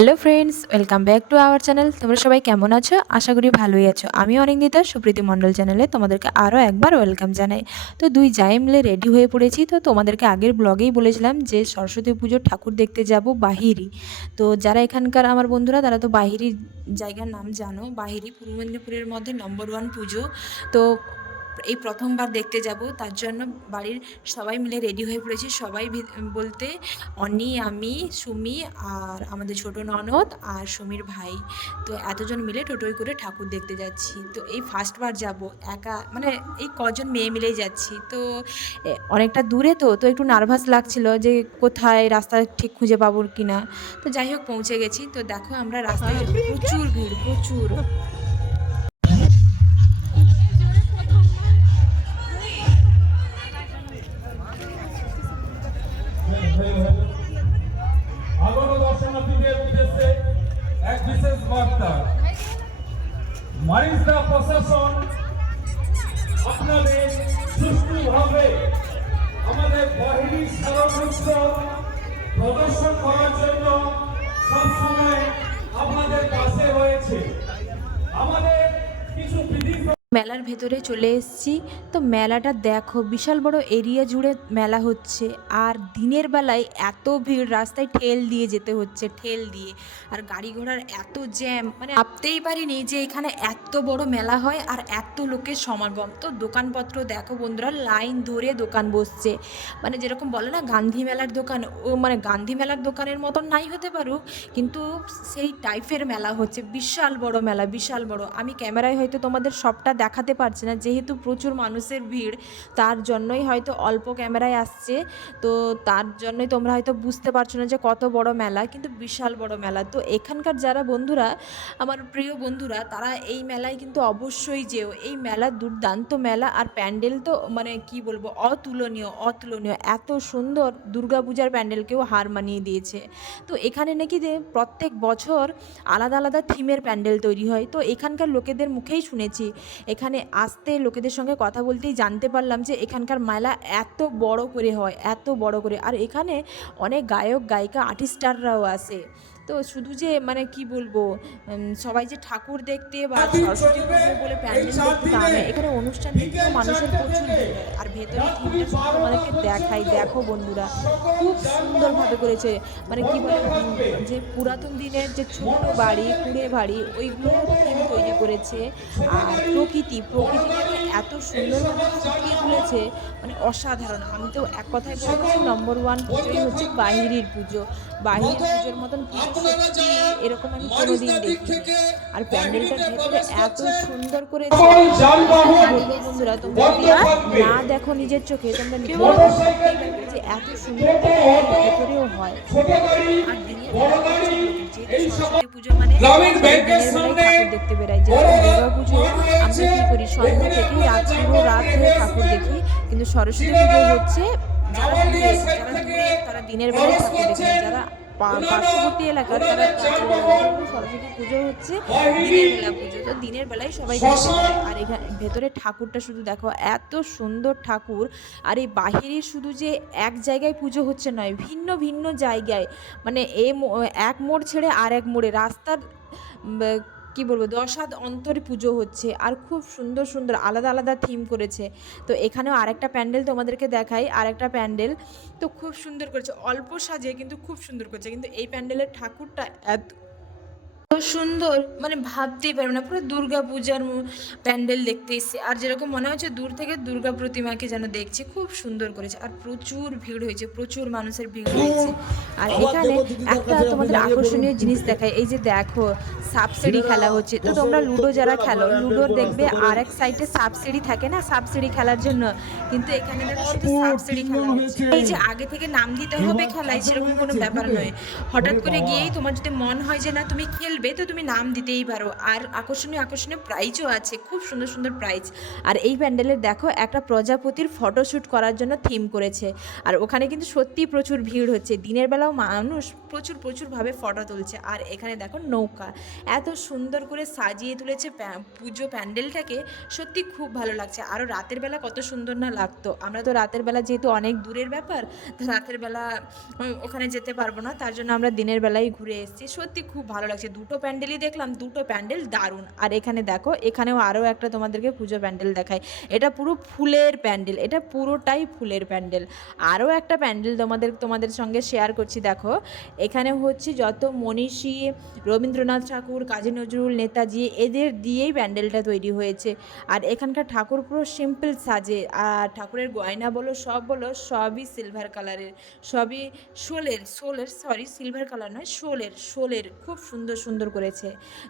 Hello friends welcome back to our channel তোমরা সবাই কেমন আছো? আশা করি ভালোই আছো। আমি অনিন্দিতা, সুপ্রীতি মণ্ডল চ্যানেলে তোমাদেরকে আরও একবার ওয়েলকাম জানাই। তো দুই যাই মিলে রেডি হয়ে পড়েছি। তো তোমাদেরকে আগের ব্লগেই বলেছিলাম যে সরস্বতী পুজোর ঠাকুর দেখতে যাব বাহিরি। তো যারা এখানকার আমার বন্ধুরা, তারা তো বাহিরি জায়গার নাম জানো। বাহিরি পূর্ব মেদিনীপুরের মধ্যে নম্বর ওয়ান পুজো। তো এই প্রথমবার দেখতে যাব তার জন্য বাড়ির সবাই মিলে রেডি হয়ে পড়েছি। সবাই বলতে অনি আমি সুমি আর আমাদের ছোট ননদ আর সুমির ভাই। তো এতজন মিলে টোটোয় করে ঠাকুর দেখতে যাচ্ছি। তো এই ফার্স্টবার যাব একা মানে এই কজন মেয়ে মিলেই যাচ্ছি। তো অনেকটা দূরে তো তো একটু নার্ভাস লাগছিল যে কোথায় রাস্তা ঠিক খুঁজে পাবো কি না তো যাই হোক পৌঁছে গেছি। তো দেখো আমরা রাস্তায় প্রচুর ভিড় প্রচুর। সারমুক্ত প্রদর্শন করার জন্য সবসময় আপনাদের কাছে রয়েছে। আমাদের কিছু বিধি মেলার ভেতরে চলে এসেছি। তো মেলাটা দেখো, বিশাল বড় এরিয়া জুড়ে মেলা হচ্ছে। আর দিনের বেলায় এত ভিড়, রাস্তায় ঠেল দিয়ে যেতে হচ্ছে, ঠেল দিয়ে। আর গাড়ি ঘোড়ার এত জ্যাম মানে ভাবতেই পারিনি যে এখানে এত বড় মেলা হয় আর এত লোকের সমাগম। তো দোকানপত্র দেখো বন্ধুরা, লাইন ধরে দোকান বসছে। মানে যেরকম বলে না, গান্ধী মেলার দোকান, ও মানে গান্ধী মেলার দোকানের মতন নাই হতে পারুক, কিন্তু সেই টাইপের মেলা হচ্ছে। বিশাল বড় মেলা, বিশাল বড়। আমি ক্যামেরায় হয়তো তোমাদের সবটা দেখাতে পারছে না। যেহেতু প্রচুর মানুষের ভিড়, তার জন্যই হয়তো অল্প ক্যামেরায় আসছে। তো তার জন্যই তোমরা হয়তো বুঝতে পারছ না যে কত বড় মেলা, কিন্তু বিশাল বড় মেলা। তো এখানকার যারা বন্ধুরা, আমার প্রিয় বন্ধুরা, তারা এই মেলায় কিন্তু অবশ্যই যেও। এই মেলা দুর্দান্ত মেলা, আর প্যান্ডেল তো মানে কি বলব, অতুলনীয় অতুলনীয়। এত সুন্দর দুর্গাপূজার প্যান্ডেলকেও হার মানিয়ে দিয়েছে। তো এখানে নাকি যে প্রত্যেক বছর আলাদা আলাদা থিমের প্যান্ডেল তৈরি হয়। তো এখানকার লোকেদের মুখেই শুনেছি এখানে আসতে লোকেদের সঙ্গে কথা বলতেই জানতে পারলাম যে এখানকার মেলা এত বড় করে হয়, এত বড় করে। আর এখানে অনেক গায়ক, গায়িকা আর্টিস্টাররাও আসে তো শুধু যে মানে কি বলব সবাই যে ঠাকুর দেখতে বা সরস্বতী পুজো বলে প্যান্ডেল দেখতে তা এখানে অনুষ্ঠান দেখতেও মানুষের প্রচুর আর ভেতরে থিমটা শুধু তোমাদেরকে দেখাই দেখো বন্ধুরা খুব সুন্দরভাবে করেছে। মানে কি বলে যে পুরাতন দিনের যে ছোট বাড়ি কুড়ে বাড়ি ওইগুলো থিম তৈরি করেছে। আর প্রকৃতি প্রকৃতিটাকে এত সুন্দরভাবে ফুটিয়ে তুলেছে মানে অসাধারণ। আমি তো এক কথায় বলছি নম্বর ওয়ান পুজোই হচ্ছে বাহিরির পুজো। বাহির পুজোর মতন পুজো এরকম আমি কোনোদিন দেখিনি। আর প্যান্ডেলটার ভেতরে এত সুন্দর বলব বন্ধুরা তোমরা না দেখো নিজের চোখে তোমরা যে এত সুন্দর ভেতরেও হয়। পুজো মানে ঠাকুর দেখতে বেড়াই দুর্গা পুজো আমরা কি করি সন্ধ্যা থেকে রাত পুরো রাত ধরে ঠাকুর দেখি কিন্তু সরস্বতী পুজো হচ্ছে যারা দিনের বেলায় ঠাকুর দেখে যারা পার্শ্ববর্তী এলাকার তারা বেলা সরস্বতী পুজো হচ্ছে দিনের বেলা পুজো। তো দিনের বেলায় সবাই আর এখানে ভেতরে ঠাকুরটা শুধু দেখো এত সুন্দর ঠাকুর আর এই বাহিরে শুধু যে এক জায়গায় পুজো হচ্ছে নয় ভিন্ন ভিন্ন জায়গায় মানে এ এক মোড় ছেড়ে আর এক মোড়ে রাস্তার কি বলব দশাদ অন্তর পুজো হচ্ছে আর খুব সুন্দর সুন্দর আলাদা আলাদা থিম করেছে। তো এখানেও আরেকটা প্যান্ডেল তোমাদেরকে দেখাই, আরেকটা প্যান্ডেল। তো খুব সুন্দর করেছে, অল্প সাজে কিন্তু খুব সুন্দর করেছে। কিন্তু এই প্যান্ডেলের ঠাকুরটা এত সুন্দর মানে ভাবতেই পারবে না পুরো দুর্গা পূজার প্যান্ডেল দেখতে এসেছে। আর যেরকম মনে হচ্ছে দূর থেকে দুর্গা প্রতিমাকে যেন দেখছি খুব সুন্দর করেছে। আর প্রচুর ভিড় হয়েছে প্রচুর মানুষের ভিড় হয়েছে। আর এখানে একটা তোমাদের আকর্ষণীয় জিনিস দেখায় এই যে দেখো সাবসিডি খেলা হচ্ছে। তো তোমরা লুডো যারা খেলো লুডো দেখবে আর এক সাইডে সাবসিডি থাকে না সাবসিডি খেলার জন্য। কিন্তু এখানে সাবসিডি খেলা হচ্ছে। এই যে আগে থেকে নাম দিতে হবে খেলায় সেরকম কোনো ব্যাপার নয়। হঠাৎ করে গিয়েই তোমার যদি মন হয় যে না তুমি খেলবে। খেলবে তো তুমি নাম দিতেই পারো। আর আকর্ষণীয় আকর্ষণীয় প্রাইজও আছে, খুব সুন্দর সুন্দর প্রাইজ আর এই প্যান্ডেলের দেখো, একটা প্রজাপতির ফটোশ্যুট করার জন্য থিম করেছে। আর ওখানে কিন্তু সত্যিই প্রচুর ভিড় হচ্ছে। দিনের বেলাও মানুষ প্রচুর, প্রচুরভাবে ফটো তুলছে। আর এখানে দেখো নৌকা। এত সুন্দর করে সাজিয়ে তুলেছে পুজো প্যান্ডেলটাকে। সত্যি খুব ভালো লাগছে। আরও রাতের বেলা কত সুন্দর না লাগতো। আমরা তো রাতের বেলা যেহেতু অনেক দূরের ব্যাপার, তো রাতের বেলা ওখানে যেতে পারব না। তার জন্য আমরা দিনের বেলায় ঘুরে এসেছি। সত্যি খুব ভালো লাগছে। দুটো প্যান্ডেলই দেখলাম, দুটো প্যান্ডেল দারুণ। আর এখানে দেখো, এখানেও আরও একটা তোমাদেরকে পুজো প্যান্ডেল দেখায়। এটা পুরো ফুলের প্যান্ডেল, এটা পুরোটাই ফুলের প্যান্ডেল। আরও একটা প্যান্ডেল তোমাদের তোমাদের সঙ্গে শেয়ার করছি, দেখো। এখানে হচ্ছে যত মনীষী, রবীন্দ্রনাথ ঠাকুর, কাজী নজরুল, নেতাজি, এদের দিয়েই প্যান্ডেলটা তৈরি হয়েছে। আর এখানকার ঠাকুর পুরো সিম্পল সাজে, আর ঠাকুরের গয়না বলো, সব বলো, সবই সিলভার কালারের, সবই শোলের শোলের সরি, সিলভার কালার নয় শোলের শোলের খুব সুন্দর সুন্দর করেছে।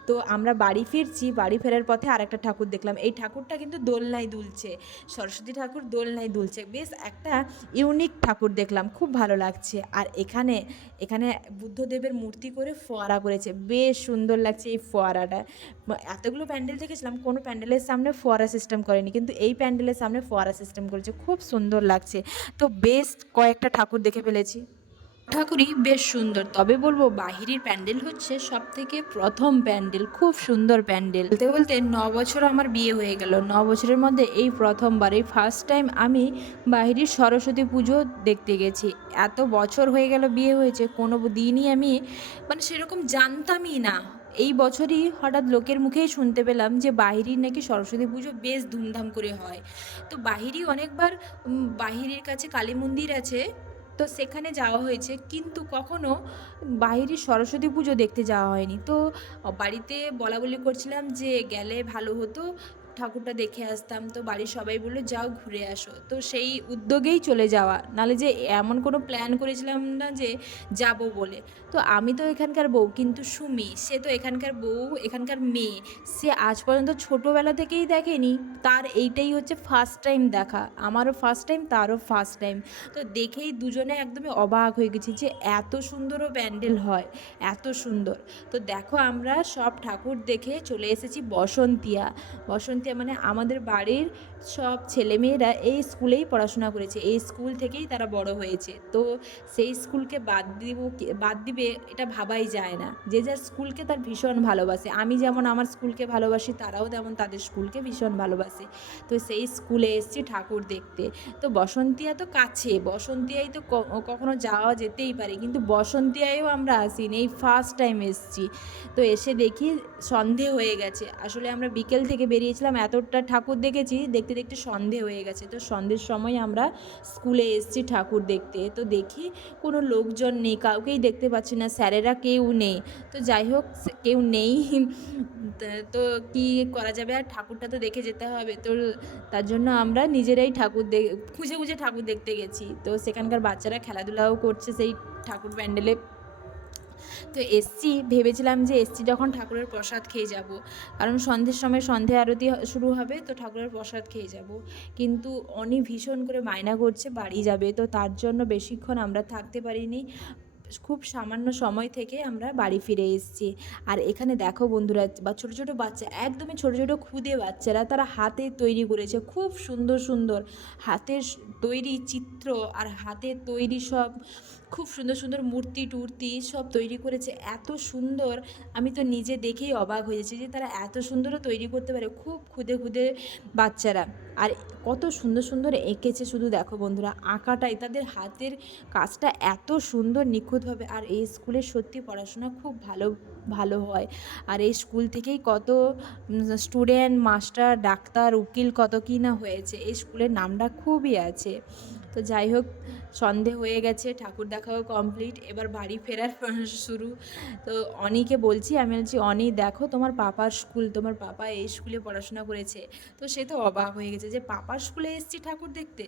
তো আমরা বাড়ি ফিরছি, বাড়ি ফেরার পথে আর একটা ঠাকুর দেখলাম। এই ঠাকুরটা কিন্তু দোলনায় দুলছে। সরস্বতী ঠাকুর দোলনায় দুলছে। বেশ একটা ইউনিক ঠাকুর দেখলাম, খুব ভালো লাগছে। আর এখানে এখানে বুদ্ধদেবের মূর্তি করে ফোয়ারা করেছে। বেশ সুন্দর লাগছে এই ফোয়ারাটা। এতগুলো প্যান্ডেল দেখেছিলাম, কোনো প্যান্ডেলের সামনে ফোয়ারা সিস্টেম করেনি। কিন্তু এই প্যান্ডেলের সামনে ফোয়ারা সিস্টেম করেছে। খুব সুন্দর লাগছে। তো বেশ কয়েকটা ঠাকুর দেখে ফেলেছি। ঠাকুরই বেশ সুন্দর। তবে বলব বাহিরের প্যান্ডেল হচ্ছে সব থেকে প্রথম প্যান্ডেল, খুব সুন্দর প্যান্ডেল। বলতে বলতে ন বছর আমার বিয়ে হয়ে গেল। ন বছরের মধ্যে এই প্রথমবার, এই ফার্স্ট টাইম আমি বাহিরের সরস্বতী পুজো দেখতে গেছি। এত বছর হয়ে গেল বিয়ে হয়েছে, কোনো দিনই আমি মানে সেরকম জানতামই না। এই বছরই হঠাৎ লোকের মুখেই শুনতে পেলাম যে বাহিরির নাকি সরস্বতী পুজো বেশ ধুমধাম করে হয়। তো বাহিরি অনেকবার বাহিরের কাছে কালী মন্দির আছে তো সেখানে যাওয়া হয়েছে। কিন্তু কখনো বাইরে সরস্বতী পুজো দেখতে যাওয়া হয়নি। তো বাড়িতে বলা বলি করছিলাম যে গেলে ভালো হতো। ঠাকুরটা দেখে আসতাম, তো বাড়ির সবাই বলল, যাও ঘুরে আসো। তো সেই উদ্যোগেই চলে যাওয়া। নালে যে এমন কোনো প্ল্যান করেছিলাম না যে যাব বলে। তো আমি তো এখানকার বউ, কিন্তু সুমি, সে তো এখানকার বউ, এখানকার মেয়ে, সে আজ পর্যন্ত ছোটোবেলা থেকেই দেখেনি। তার এইটাই হচ্ছে ফার্স্ট টাইম দেখা। আমারও ফার্স্ট টাইম তারও ফার্স্ট টাইম তো দেখেই দুজনে একদমই অবাক হয়ে গেছি যে এত সুন্দরও প্যান্ডেল হয়, এত সুন্দর। তো দেখো আমরা সব ঠাকুর দেখে চলে এসেছি বসন্তিয়া। বসন্তিয়া মানে আমাদের বাড়ির সব ছেলেমেয়েরা এই স্কুলেই পড়াশোনা করেছে। এই স্কুল থেকেই তারা বড় হয়েছে। তো সেই স্কুলকে বাদ দিব বাদ দিবে এটা ভাবাই যায় না। যে যার স্কুলকে তার ভীষণ ভালোবাসে। আমি যেমন আমার স্কুলকে ভালোবাসি, তারাও তেমন তাদের স্কুলকে ভীষণ ভালোবাসে। তো সেই স্কুলে এসেছি ঠাকুর দেখতে। তো বসন্তিয়া তো কাছে বসন্তিয়ায় তো কখনো যাওয়া যেতেই পারে। কিন্তু বসন্তিয়ায়ও আমরা আসিনি এই ফার্স্ট টাইম এসছি। তো এসে দেখি সন্ধে হয়ে গেছে। আসলে আমরা বিকেল থেকে বেরিয়েছিলাম এতটা ঠাকুর দেখেছি, দেখতে দেখতে সন্ধে হয়ে গেছে। তো সন্ধ্যের সময় আমরা স্কুলে এসেছি ঠাকুর দেখতে। তো দেখি কোনো লোকজন নেই, কাউকেই দেখতে পাচ্ছি না, স্যারেরা কেউ নেই। তো যাই হোক কেউ নেই। তো কি করা যাবে? আর ঠাকুরটা তো দেখে যেতে হবে। তো তার জন্য আমরা নিজেরাই ঠাকুর দেখ খুঁজে খুঁজে ঠাকুর দেখতে গেছি। তো সেখানকার বাচ্চারা খেলাধুলাও করছে সেই ঠাকুর প্যান্ডেলে। তো এসছি, ভেবেছিলাম যে এসছি যখন ঠাকুরের প্রসাদ খেয়ে যাব। কারণ সন্ধ্যের সময় সন্ধে আরতি শুরু হবে, তো ঠাকুরের প্রসাদ খেয়ে যাব। কিন্তু অনি ভীষণ করে মায়না করছে, বাড়ি যাবে। তো তার জন্য বেশিক্ষণ আমরা থাকতে পারিনি। খুব সামান্য সময় থেকে আমরা বাড়ি ফিরে এসেছি। আর এখানে দেখো বন্ধুরা, বা ছোটো ছোটো বাচ্চা, একদমই ছোটো ছোটো খুদে বাচ্চারা, তারা হাতে তৈরি করেছে। খুব সুন্দর সুন্দর হাতের তৈরি চিত্র আর হাতের তৈরি সব খুব সুন্দর সুন্দর মূর্তি টুর্তি সব তৈরি করেছে। এত সুন্দর। আমি তো নিজে দেখেই অবাক হয়ে যাচ্ছি যে তারা এত সুন্দরও তৈরি করতে পারে। খুব খুদে খুদে বাচ্চারা। আর কত সুন্দর সুন্দর এঁকেছে শুধু দেখো বন্ধুরা, আঁকাটাই। তাদের হাতের কাজটা এত সুন্দর নিখুঁতভাবে আর এই স্কুলে সত্যি পড়াশোনা খুব ভালো ভালো হয়। আর এই স্কুল থেকেই কত স্টুডেন্ট, মাস্টার, ডাক্তার, উকিল কত কী না হয়েছে, এই স্কুলের নামটা খুবই আছে। তো যাই হোক, সন্ধে হয়ে গেছে, ঠাকুর দেখাও কমপ্লিট এবার বাড়ি ফেরার শুরু। তো অনিকে বলছি, আমি বলছি, অনি, দেখো তোমার পাপার স্কুল, তোমার পাপা এই স্কুলে পড়াশোনা করেছে। তো সে তো অবাক হয়ে গেছে যে, পাপার স্কুলে এসছি ঠাকুর দেখতে?